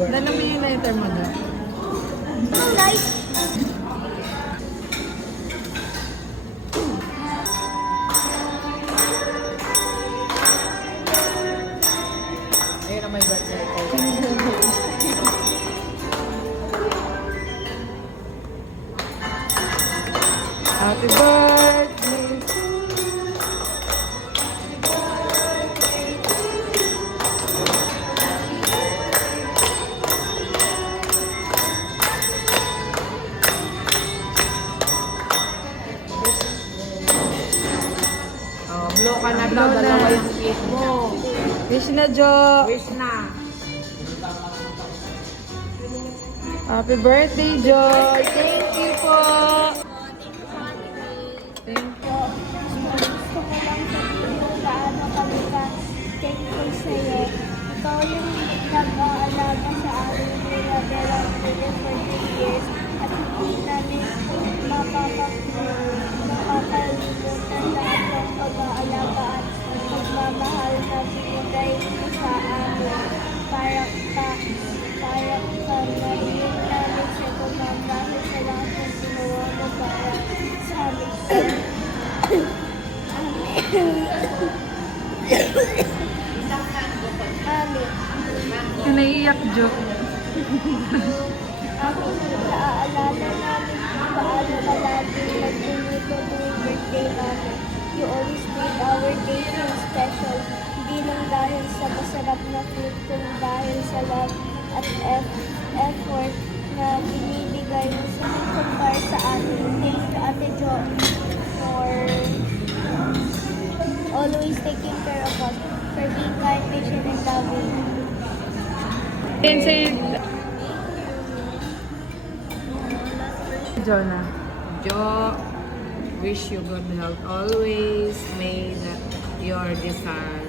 Dala mo yung lighter mo doon. Light. Ayun na may birthday ko. Happy birthday to you. Oh, blow ka na daw. Dalawa yung cake mo. Wish na, Jo. Wish na. Happy birthday, Joy! Thank you po! Thank you. Gusto ko lang sabihin kung gaano kami ka-thankful sa'yo. Ikaw yung nag-aalaga sa amin nila Bella for 40 years at hindi namin makakalimutan lahat ng pag-aalaga at pagmamahal na binigay mo sa amin. Parang narinig namin sa pagmamahal sa lahat ng ginawa mo para sa amin. Amin. Naiiyak, Jo. Naaalala namin kung paano ka lagi nagluluto tuwing birthday namin. You always made our day feel special. Hindi lang dahil sa masarap na food, kung dahil sa love at effort na binibigay mo sa para sa amin. Thank you, Ate Jo, for always taking care of us, for being kind, patient, and loving. And say, Jonah. Jo, wish you good health always. May your desire,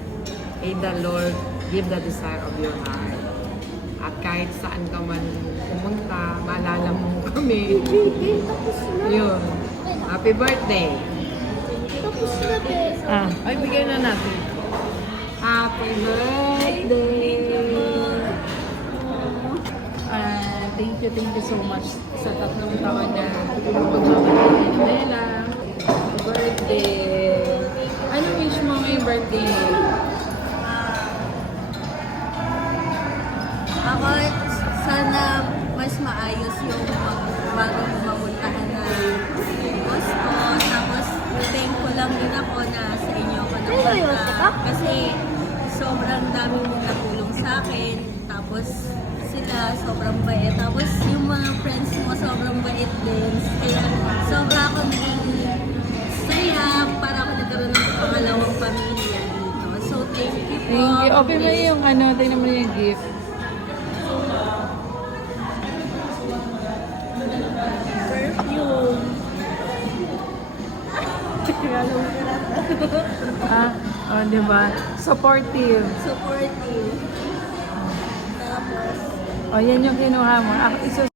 may the Lord give the desire of your heart. At kahit saan ka man pumunta, maalala mo kami. Yun. Happy birthday. Tapos na, Bes. Ay, bigyan na natin. Happy birthday. Thank you so much sa 3 taon na pagmamahal ni Nela. Happy birthday. Ano wish mo ngayong birthday mo? Ako, sana mas maayos yung bagong mapuntahan na boss ko. Tapos, thankful lang din ako na sa inyo ako napunta. Kasi, sobrang dami mong natulong sa akin. Tapos, sila, sobrang bait. Tapos, yung mga friends mo, sobrang bait din. Kaya, sobra ako naging saya para ako nagkaroon ng pangalawang pamilya dito. So, thank you po. Thank you. Open mo yung ano, tingnan mo yung gift. Perfume. Oh, di ba? Supportive. Supportive. Tapos, Oh, yan yung kinuha mo. Ako,